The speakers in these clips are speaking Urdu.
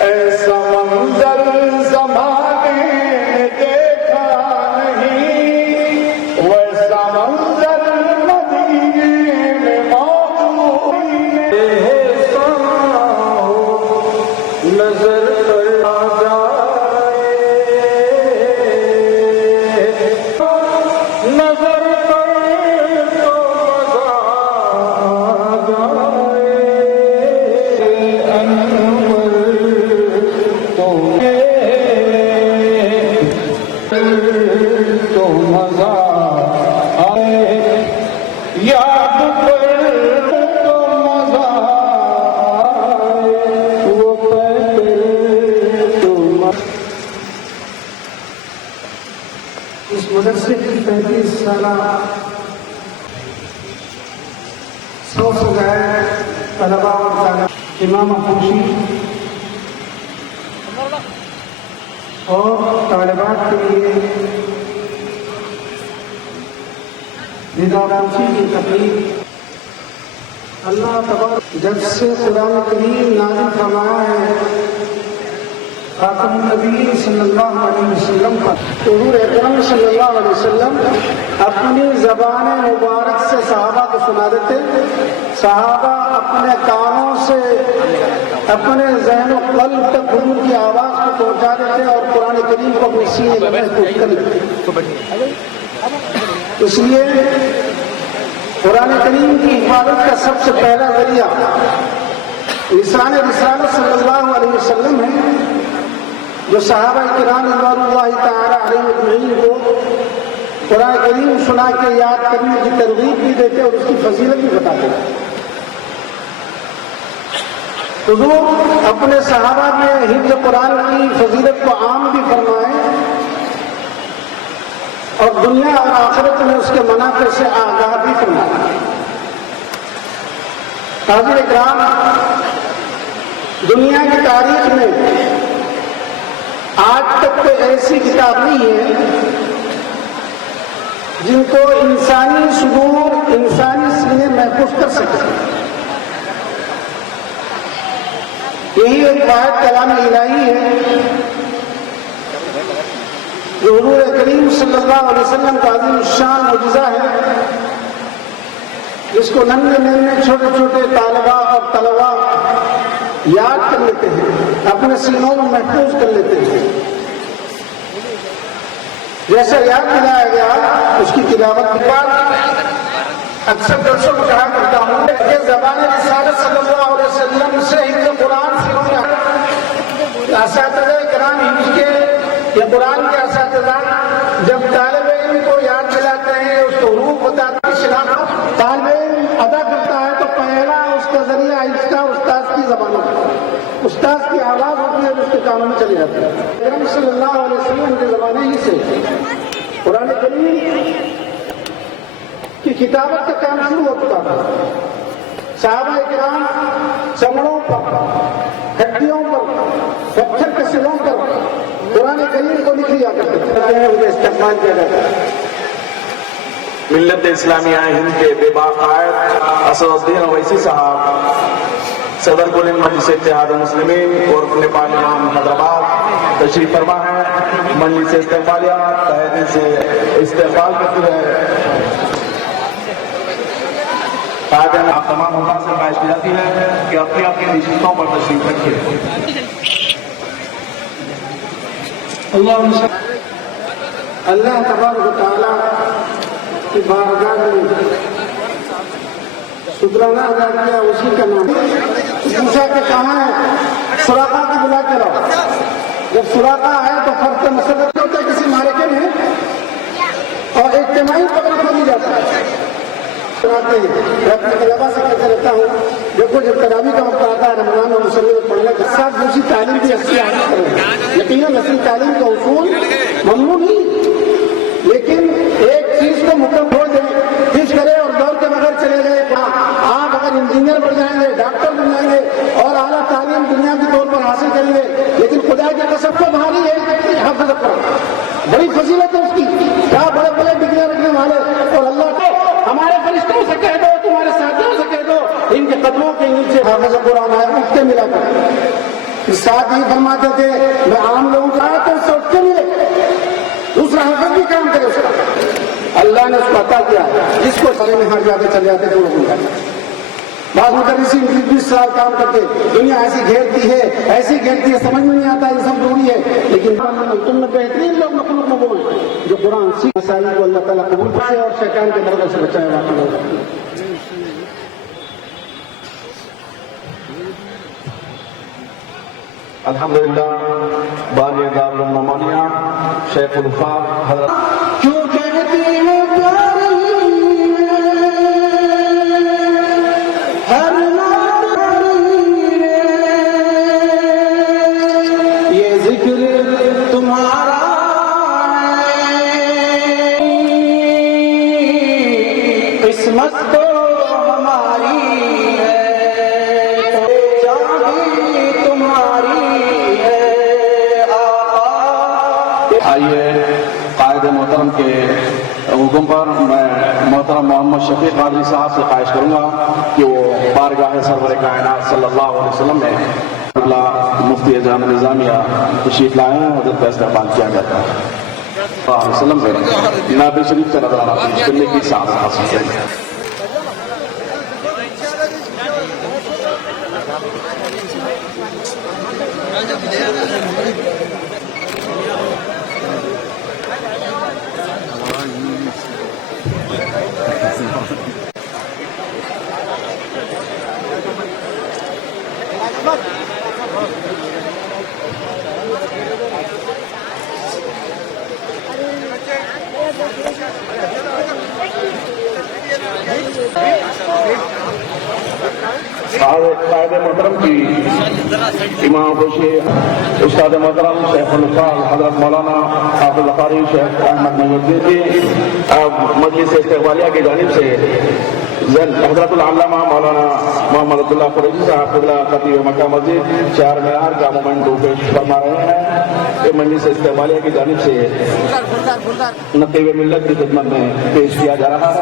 ایسا منظر زمانے نے دیکھا نہیں، ویسا منظر مدینے میں موجود ہے۔ نظر کر آ جائے، نظر کر تو مزہ آ جائے، انور تو مزہ آئے، یاد کر تو مزہ آئے، وہ پہلے تو اس مدرسے کی 35 سالہ 100 سے زائد طلباء اور طالب امام خوشی اور طالبات کے لیے نداپوشی کی تقریب اللہ تبارک جب سے قرآن کریم نازل فرمایا ہے خاتم النبی صلی اللہ علیہ وسلم پر، حضور اکرم صلی اللہ علیہ وسلم اپنی زبان مبارک سے صحابہ کو سنا دیتے، صحابہ اپنے کانوں سے اپنے ذہن و قلب تک حضور کی آواز کو پہنچا دیتے اور قرآن کریم کو اپنے سینے میں محفوظ کر لیتے۔ اس لیے قرآن کریم کی حفاظت کا سب سے پہلا ذریعہ لسان رسالت صلی اللہ علیہ وسلم ہے، جو صحابہ کرام رضوان اللہ تعالی علیہ اجمعین کو قرآن کریم سنا کے یاد کرنے کی ترغیب بھی دیتے اور اس کی فضیلت بھی بتاتے ہیں۔ حضور اپنے صحابہ میں حفظ قرآن کی فضیلت کو عام بھی فرمائے اور دنیا اور آخرت میں اس کے منافع سے آگاہ بھی فرمائے۔ حاضر اکرام، دنیا کی تاریخ میں آج تک کوئی ایسی کتاب نہیں ہے جن کو انسانی صدور، انسانی سینے محفوظ کر سکے۔ یہی ایک واحد کلام الہی ہے جو حضور کریم صلی اللہ علیہ وسلم کا عظیم الشان معجزہ ہے، جس کو ننھے ننھے چھوٹے چھوٹے طالبہ اور طلباء یاد کر لیتے ہیں، اپنے سینوں میں محفوظ کر لیتے ہیں۔ جیسا یاد دلایا گیا اس کی تلاوت کے بعد اکثر درسوں میں کہا کرتا ہوں کہ زبان رسالت صلی اللہ علیہ وسلم سے حفظ قرآن سیکھوں گا۔ اساتذہ کرام حفظ کے یا قرآن کے اساتذہ جب طالب علم کو یاد دلاتے ہیں، اس کو حروف بتاتے ہیں، طالب علم ادا کرتا ہے تو پہلا اس کا ذریعہ آہستہ استاد کی زبان ہوتا ہے، استاد کی آواز ہوتی ہے جو اس کے کانوں میں چلی جاتی ہے۔ اکرم صلی اللہ علیہ وسلم کے زمانے ہی سے قرآن کریم کی کتابت کا کام شروع ہو چکا تھا۔ صحابہ کرام چمڑوں پر، ہڈیوں پر، پتھر کے سلوں پر قرآن کریم کو لکھ لیا کرتے تھے، انہیں استعمال کیا جاتا ہے۔ ملت اسلامیہ ہند کے بے باقاعد اسد الدین اویسی صاحب صدر کل مجلس اتحاد المسلمین اور نیپال امام حیدرآباد تشریف فرما ہے۔ مجلس استقبالیہ تہہ دل سے استقبال کرتی ہے۔ آپ تمام حضرات سے خواہش کی جاتی ہے کہ اپنی اپنی نشستوں پر تشریف رکھیں۔ اللہ تبارک و تعالیٰ کی بارگاہ میں شکرانہ ادا کیا، اسی کا نام پوچھا کہ کہاں ہے، سراقہ کی بلا کے لاؤ۔ جب سراقہ آئے تو فرق مسلط ہوتا ہے کسی مارکے میں اور اجتماعی قبر کو دی جاتا ہے۔ میں اپنے طلبا سے کہتا رہتا ہوں، دیکھو جب تراویح کا وقت آتا ہے رمضان اور مسلم میں پڑھنے کے ساتھ دوسری تعلیم بھی اچھی حاصل کریں۔ یقیناً اصلی تعلیم کا اصول ممنوع نہیں، لیکن ایک چیز کو مکمل ہو جائے، فیس کرے اور دور کے بغیر چلے گئے۔ آپ اگر انجینئر بن جائیں گے، ڈاکٹر بن جائیں گے اور اعلیٰ تعلیم دنیاوی طور پر حاصل کریں گے، لیکن خدا کے قسم کو بھاری ہے حفظ قرآن، بڑی فضیلت ہے اس کی۔ کیا بڑے بڑے ڈگریاں رکھنے والے، اور اللہ کو ہمارے فرشتوں سے کہہ دو، تمہارے ساتھیوں سے کہہ دو، ان کے قدموں کے نیچے حافظ قرآن ہے، اٹھتے ملا کر ساتھ ہی فرماتے تھے میں عام لوگوں کا آیا تو اس سے اٹھ کے ملے، دوسرا حقیقت بھی کام کرے اس کا۔ اللہ نے اس کو عطا کیا، جس کو سرے میں ہار جاتے چل جاتے تو لوگ جاتے۔ بعض مدرسین 20 سال کام کرتے، دنیا ایسی گھیرتی ہے سمجھ میں نہیں آتا، یہ سب ضروری ہے، لیکن تم میں بہترین لوگ مخلوق میں وہ ہیں جو قرآن سیکھ مسائل کو اللہ تعالیٰ قبول پائے اور شیطان کے درجے سے بچائے واقع لوگ۔ الحمدللہ بانی دارالمعمانیہ شیخ الفاظ حضرت کیوں کہتی ہے ہر یہ ذکر تمہارا قسمت تو ہماری ہے، جان تمہاری ہے آقا۔ آئیے قائد محترم کے حکم پر میں محترم محمد شفیق قادری صاحب سے خواہش کروں گا کہ وہ بارگاہ سرور کائنات صلی اللہ علیہ وسلم میں اللہ مفتی جامع نظامیہ تشریف لائے ہیں، حضرت کا استقبال کیا جاتا ہے۔ صلی اللہ علیہ وسلم سے نبی شریف سے نظرانہ پیش کرنے کی سعادت حاصل کریں۔ قائد محترم کی امام خوشی استاد محترم شیخ الفاظ حضرت مولانا حافظ قاری شیخ احمد محی الدین کی مجلس استقبالیہ کی جانب سے حضرت العلامہ مولانا محمد عبداللہ قریشی صاحب قبلہ خطیب مکہ مسجد چار مینار کا مومنٹ پیش فرما رہے ہیں۔ یہ مجلس استقبالیہ کی جانب سے نقیب ملت کی خدمت میں پیش کیا جا رہا ہے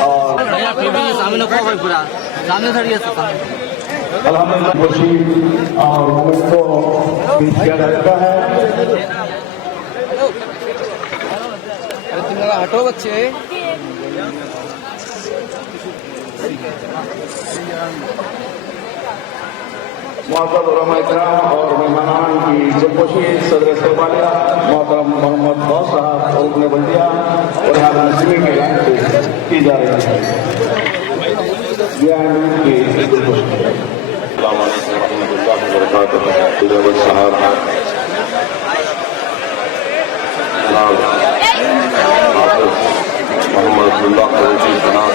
اور الحمدللہ خوشی اور مومنٹ کو پیش کیا جاتا ہے۔ ہٹو بچے معزز علماء کرام اور مہمانان کی جبکوشی صدر استقبالیہ محترم محمد غوث صاحب اور رکن بلدیہ اور یہاں مسلمین کے اعلان سے کی جا رہی ہے۔ السلام علیکم ورحمۃ اللہ وبرکاتہ۔ صاحب محمد عبداللہ قریشی صاحب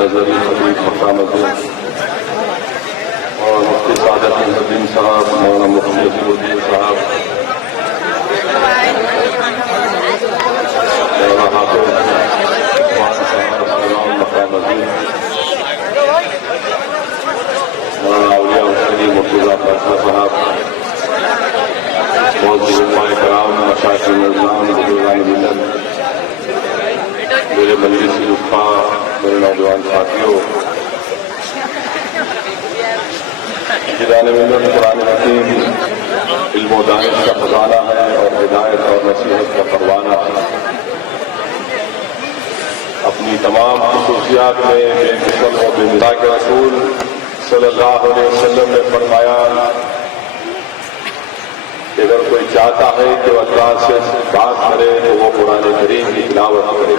نظری خطیب مکہ مسجد اور مفتی سعادت الدین صاحب مولانا مفتی عظیم الدین صاحب مولانا حافظ عثمان صاحب امام مکہ مسجد مولانا اولیاء حسینی مرتضیٰ فیصلہ صاحب معزز علماء کرام مشائخ نظام بزرگان ملت میرے مجلسی رفقا میرے نوجوان ساتھیوں، جدان ملت قرآن حکیم علم و دانش کا خزانہ ہے اور ہدایت اور نصیحت کا پروانہ ہے۔ اپنی تمام خصوصیات میں بے مثل و بے مثال کے رسول صلی اللہ علیہ وسلم نے فرمایا کہ اگر کوئی چاہتا ہے کہ وہ اللہ سے بات کرے تو وہ قرآن کریم کی تلاوت کرے۔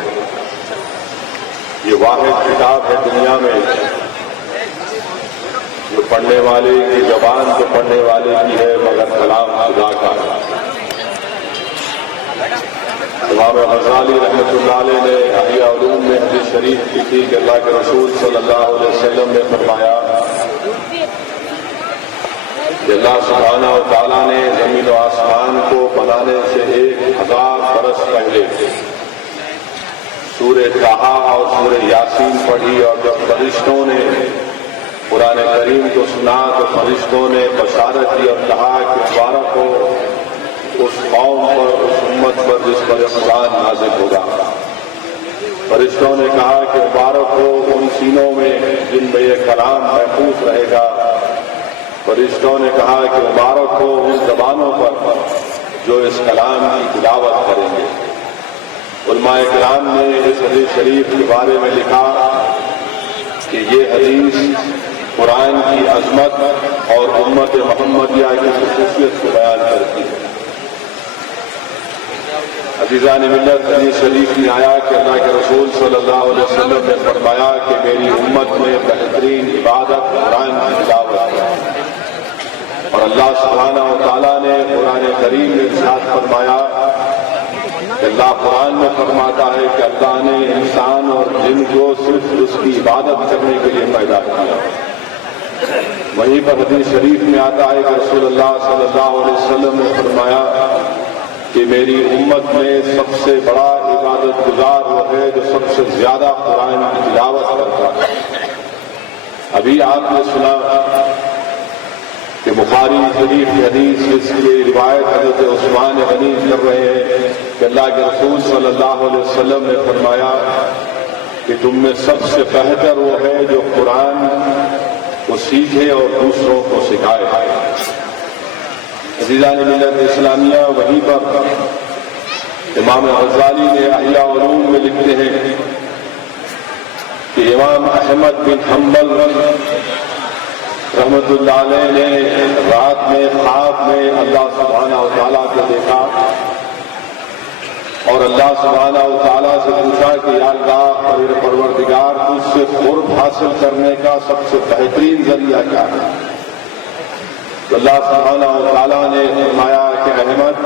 یہ واحد کتاب ہے دنیا میں جو پڑھنے والے کی زبان تو پڑھنے والے کی ہے مگر کلام خدا کا۔ امام غزالی رحمۃ اللہ علیہ نے احیاء علوم میں حدیث شریف کی تھی کہ اللہ کے رسول صلی اللہ علیہ وسلم نے فرمایا کہ اللہ سبحانہ و تعالیٰ نے زمین و آسمان کو بنانے سے 1000 برس پہلے سورہ طٰہٰ اور سورہ یاسین پڑھی، اور جب فرشتوں نے قرآن کریم کو سنا تو فرشتوں نے بشارت دی اور کہا کہ مبارک ہو اس قوم پر، اس امت پر جس پر قرآن نازل ہوگا۔ فرشتوں نے کہا کہ مبارک ہو ان سینوں میں جن میں یہ کلام محفوظ رہے گا، فرشتوں نے کہا کہ مبارک ہو ان زبانوں پر جو اس کلام کی تلاوت کریں گے۔ علماء کرام نے اس حدیث شریف کے بارے میں لکھا کہ یہ حدیث قرآن کی عظمت اور امت محمدیہ کی خصوصیت کو بیان کرتی ہے۔ عزیزان ملت، حدیث شریف میں آیا کہ اللہ کے رسول صلی اللہ علیہ وسلم نے فرمایا کہ میری امت میں بہترین عبادت قرآن کی تلاوت ہے، اور اللہ سبحانہ و تعالیٰ نے قرآن کریم میں ارشاد فرمایا کہ اللہ قرآن میں فرماتا ہے کہ اللہ نے انسان اور جن کو صرف اس کی عبادت کرنے کے لیے پیدا کیا۔ وہیں پر حدیث شریف میں آتا ہے کہ رسول اللہ صلی اللہ علیہ وسلم نے فرمایا کہ میری امت میں سب سے بڑا عبادت گزار وہ ہے جو سب سے زیادہ قرآن کی تلاوت کرتا ہے۔ ابھی آپ نے سنا کہ بخاری شریف کی حدیث اس کی روایت حضرت عثمان غنی کر رہے ہیں کہ اللہ کے رسول صلی اللہ علیہ وسلم نے فرمایا کہ تم میں سب سے بہتر وہ ہے جو قرآن کو سیکھے اور دوسروں کو سکھائے۔ عزیزان ملت اسلامیہ، وہیں پر امام غزالی نے احیاء علوم میں لکھتے ہیں کہ امام احمد بن حنبل رحمت اللہ علیہ نے رات میں خواب میں اللہ سبحانہ و تعالیٰ کو دیکھا اور اللہ سبحانہ و تعالیٰ سے پوچھا کہ یا اللہ میرے پروردگار، تجھ سے قرب حاصل کرنے کا سب سے بہترین ذریعہ کیا ہے؟ تو اللہ سبحانہ و تعالیٰ نے فرمایا کہ احمد،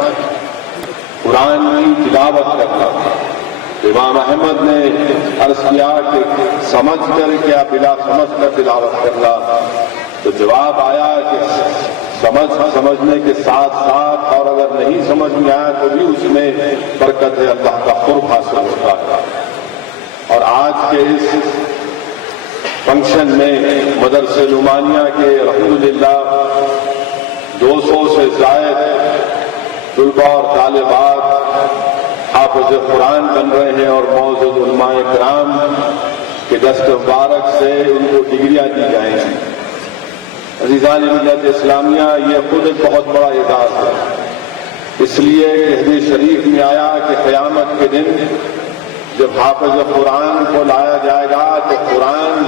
قرآن کی تلاوت کرنا۔ امام احمد نے عرض کیا کہ سمجھ کر کیا بلا سمجھ کر تلاوت کرنا؟ تو جواب آیا کہ سمجھنے کے ساتھ ساتھ اور اگر نہیں سمجھ میں آیا تو بھی اس میں برکت ہے، اللہ کا قرب حاصل ہوتا ہے۔ اور آج کے اس فنکشن میں مدرسہ نعمانیہ کے الحمدللہ 200 سے زائد طلباء اور طالبات حافظ قرآن بن رہے ہیں اور معزز علماء کرام کے دست مبارک سے ان کو ڈگریاں دی جائیں گی۔ عزیزان ملت اسلامیہ، یہ خود ایک بہت بڑا اعزاز ہے، اس لیے کہ حدیث شریف میں آیا کہ قیامت کے دن جب حافظ قرآن کو لایا جائے گا تو قرآن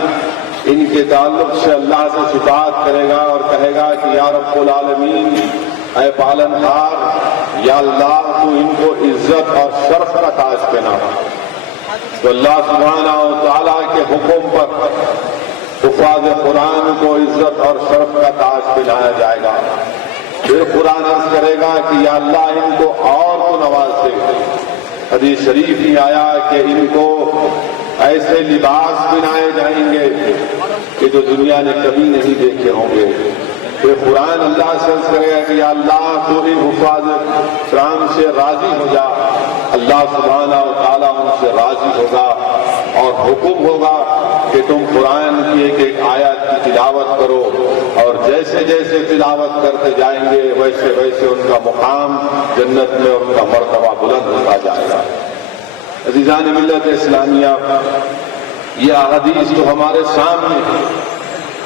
ان کے تعلق سے اللہ سے شفاعت کرے گا اور کہے گا کہ یا رب العالمین، اے پالنہار، یا اللہ تو ان کو عزت اور شرف کا تاج پہنا۔ تو اللہ سبحانہ و تعالیٰ کے حکم پر حفاظ قرآن کو عزت اور شرف کا تاج پہنایا جائے گا۔ پھر قرآن عرض کرے گا کہ یا اللہ ان کو اور کو نواز دے۔ حدیث شریف میں آیا کہ ان کو ایسے لباس پہنائے جائیں گے کہ جو دنیا نے کبھی نہیں دیکھے ہوں گے۔ پھر قرآن اللہ سے عرض کرے گا کہ یا اللہ تو ان حفاظ کرام سے راضی ہو جا۔ اللہ سبحانہ و تعالیٰ ان سے راضی ہوگا اور حکم ہوگا کہ تم قرآن کی ایک ایک آیت کی تلاوت کرو، اور جیسے جیسے تلاوت کرتے جائیں گے ویسے ویسے ان کا مقام جنت میں اور ان کا مرتبہ بلند ہوتا جائے گا۔ عزیزان ملت اسلامیہ، یہ احادیث تو ہمارے سامنے ہے،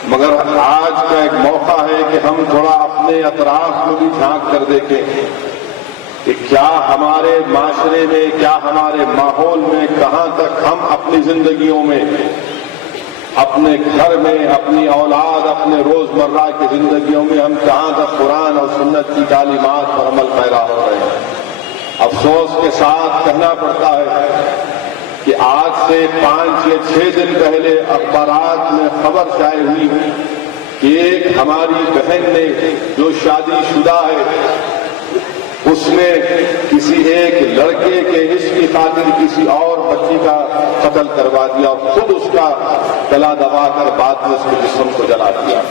مگر آج کا ایک موقع ہے کہ ہم تھوڑا اپنے اطراف کو بھی جھانک کر دیکھیں کہ کیا ہمارے معاشرے میں، کیا ہمارے ماحول میں، کہاں تک ہم اپنی زندگیوں میں، اپنے گھر میں، اپنی اولاد، اپنے روزمرہ کی زندگیوں میں ہم کہاں تک قرآن اور سنت کی تعلیمات پر عمل پیرا ہو رہے ہیں۔ افسوس کے ساتھ کہنا پڑتا ہے کہ آج سے 5 یا 6 دن پہلے اخبارات میں خبر شائع ہوئی کہ ایک ہماری بہن نے جو شادی شدہ ہے، اس نے کسی ایک لڑکے کے عشق کی خاطر کسی اور بچی کا قتل کروا دیا اور خود اس کا گلا دبا کر بعد میں اس کے جسم کو جلا دیا۔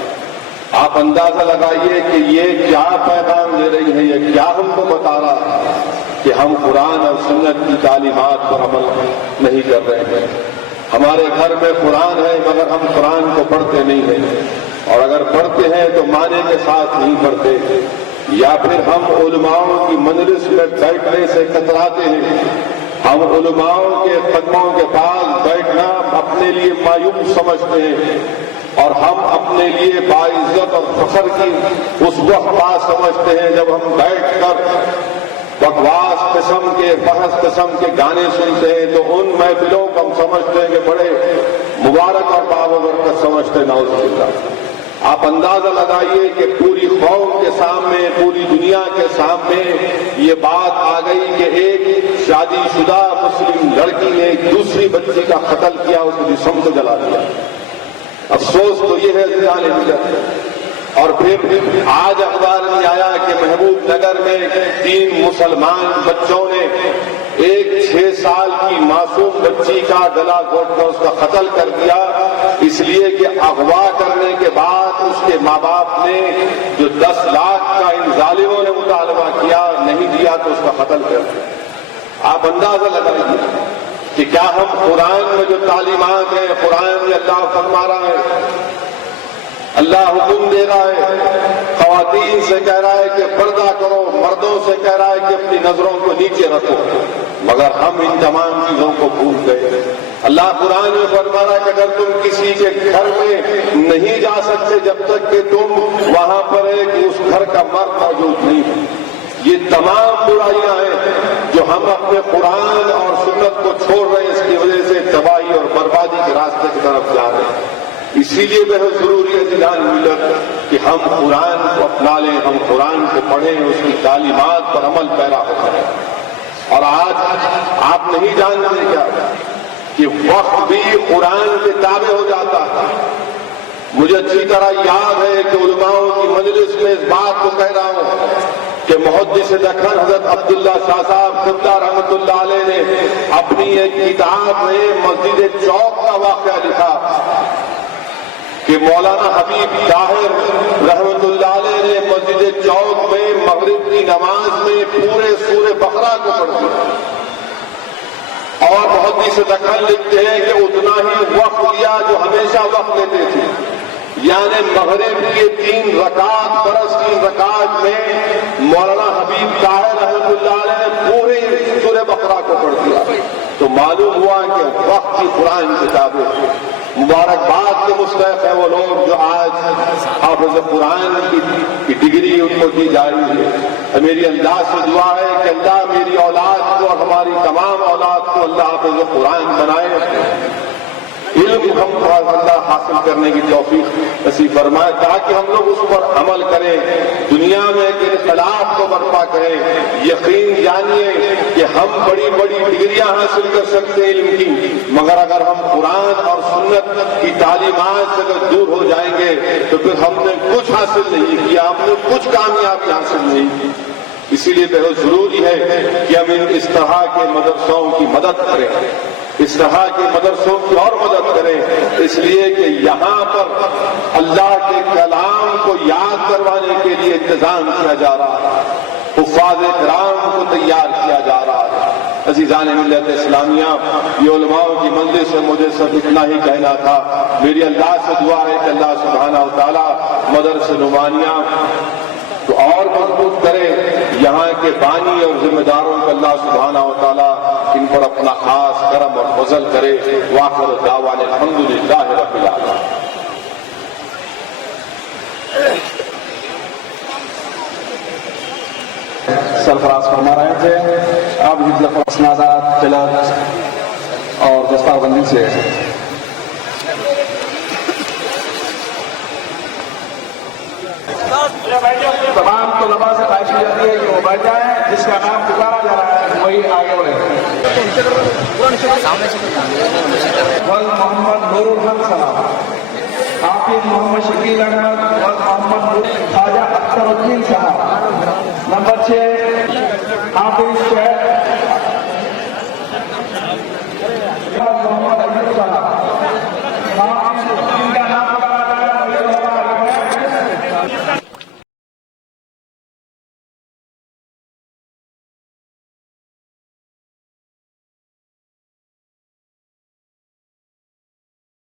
آپ اندازہ لگائیے کہ یہ کیا پیغام دے رہی ہے، یہ کیا ہم کو بتا رہا ہے کہ ہم قرآن اور سنت کی تعلیمات پر عمل نہیں کر رہے ہیں۔ ہمارے گھر میں قرآن ہے مگر ہم قرآن کو پڑھتے نہیں ہیں، اور اگر پڑھتے ہیں تو معنی کے ساتھ نہیں پڑھتے، یا پھر ہم علماؤں کی مجلس میں بیٹھنے سے کتراتے ہیں۔ ہم علماؤں کے قدموں کے پاس بیٹھنا اپنے لیے مایوس سمجھتے ہیں، اور ہم اپنے لیے باعزت اور فخر کی اس وقت بات سمجھتے ہیں جب ہم بیٹھ کر بکواس قسم کے بحث قسم کے گانے سنتے ہیں، تو ان محفلوں کو ہم سمجھتے ہیں کہ بڑے مبارک اور بابرکت سمجھتے ہیں، نعوذ باللہ۔ آپ اندازہ لگائیے کہ پوری قوم کے سامنے، پوری دنیا کے سامنے یہ بات آ گئی کہ ایک شادی شدہ مسلم لڑکی نے ایک دوسری بچی کا قتل کیا، اس کے جسم کو جلا دیا۔ افسوس تو یہ ہے جان ملت۔ اور پھر آج اخبار میں آیا کہ محبوب نگر میں 3 مسلمان بچوں نے ایک 6 سال کی معصوم بچی کا گلا گھونٹ کر اس کا قتل کر دیا، اس لیے کہ اغوا کرنے کے بعد اس کے ماں باپ نے جو 10 لاکھ کا ان ظالموں نے مطالبہ کیا نہیں دیا تو اس کا قتل کر دیا۔ آپ اندازہ لگائیے کہ کیا ہم قرآن میں جو تعلیمات ہیں، قرآن میں اللہ فرما رہا ہے، اللہ حکم دے رہا ہے، خواتین سے کہہ رہا ہے کہ پردہ کرو، مردوں سے کہہ رہا ہے کہ اپنی نظروں کو نیچے رکھو، مگر ہم ان تمام چیزوں کو بھول گئے۔ اللہ قرآن میں فرما رہا ہے کہ اگر تم کسی کے گھر میں نہیں جا سکتے جب تک کہ تم وہاں پر ایک اس گھر کا مرد موجود نہیں ہو۔ یہ تمام برائیاں ہیں جو ہم اپنے قرآن اور سنت کو چھوڑ رہے ہیں، اس کی وجہ سے تباہی اور بربادی کے راستے کی طرف جا رہے ہیں۔ اسی لیے بہت ضروری ہے جان ملت کہ ہم قرآن کو اپنا لیں، ہم قرآن کو پڑھیں، اس کی تعلیمات پر عمل پیرا ہو جائیں۔ اور آج آپ نہیں جانتے کیا کہ وقت بھی قرآن کے تابع ہو جاتا ہے۔ مجھے اچھی طرح یاد ہے کہ علماؤں کی مجلس میں اس بات کو کہہ رہا ہوں کہ محدث دکن حضرت عبداللہ شاہ صاحب خدا رحمۃ اللہ علیہ نے اپنی ایک کتاب میں مسجد چوک کا واقعہ لکھا کہ مولانا حبیب طاہر رحمۃ اللہ علیہ نے مسجد چوک میں مغرب کی نماز میں پورے سورہ بقرہ کو پڑھ دیا، اور محدث دکن لکھتے ہیں کہ اتنا ہی وقت لیا جو ہمیشہ وقت لیتے تھے، یعنی مغرب کی 3 رکعت فرض کی رکعت میں مولانا حبیب طاہر رحمۃ اللہ علیہ نے پورے سورہ بقرہ کو پڑھ دیا۔ تو معلوم ہوا کہ وقت کی قرآن کتابیں مبارکباد کے مستحق ہیں وہ لوگ جو آج حافظ قرآن کی ڈگری ان کو دی جا رہی ہے۔ میری اللہ سے دعا ہے کہ اللہ میری اولاد کو اور ہماری تمام اولاد کو اللہ حافظ قرآن بنائے، علم ہم کو اللہ حاصل کرنے کی توفیق نصیب فرمائے، تاکہ ہم لوگ اس پر عمل کریں، دنیا میں ایک انقلاب کو برپا کریں۔ یقین جانیے کہ ہم بڑی بڑی ڈگریاں حاصل کر سکتے ہیں علم کی، مگر اگر ہم قرآن اور سنت کی تعلیمات سے اگر دور ہو جائیں گے تو پھر ہم نے کچھ حاصل نہیں کیا، ہم نے کچھ کامیابی حاصل نہیں کی۔ اسی لیے بہت ضروری ہے کہ ہم اس طرح کے مدرسوں کی مدد کریں، اس طرح کے مدرسوں کی اور مدد کریں، اس لیے کہ یہاں پر اللہ کے کلام کو یاد کروانے کے لیے انتظام کیا جا رہا ہے، حفاظ کرام کو تیار کیا جا رہا ہے۔ عزیزان ملت اسلامیہ، یہ علماؤں کی مجلس سے مجھے سب اتنا ہی کہنا تھا۔ میری اللہ سے دعا ہے کہ اللہ سبحانہ و تعالی مدرسہ نعمانیہ تو اور مضبوط کرے، یہاں کے بانی اور ذمہ داروں کو اللہ سبحانہ و تعالیٰ ان پر اپنا خاص کرم اور فضل کرے۔ وآخر دعوانا الحمدللہ رب العالمین۔ سرفراز فرما رہے تھے، اب حفظ اسنادات قلت اور دستار بندی سے تمام طلباء سے خواہش کی جاتی ہے کہ وہ بیٹھ جائیں، جس کا نام پکارا جا رہا ہے وہی آگے بڑھے۔ محمد نور الحق صاحب، حافظ محمد شکیل احمد، محمد خواجہ اختر الدین صاحب۔ نمبر 6 حافظ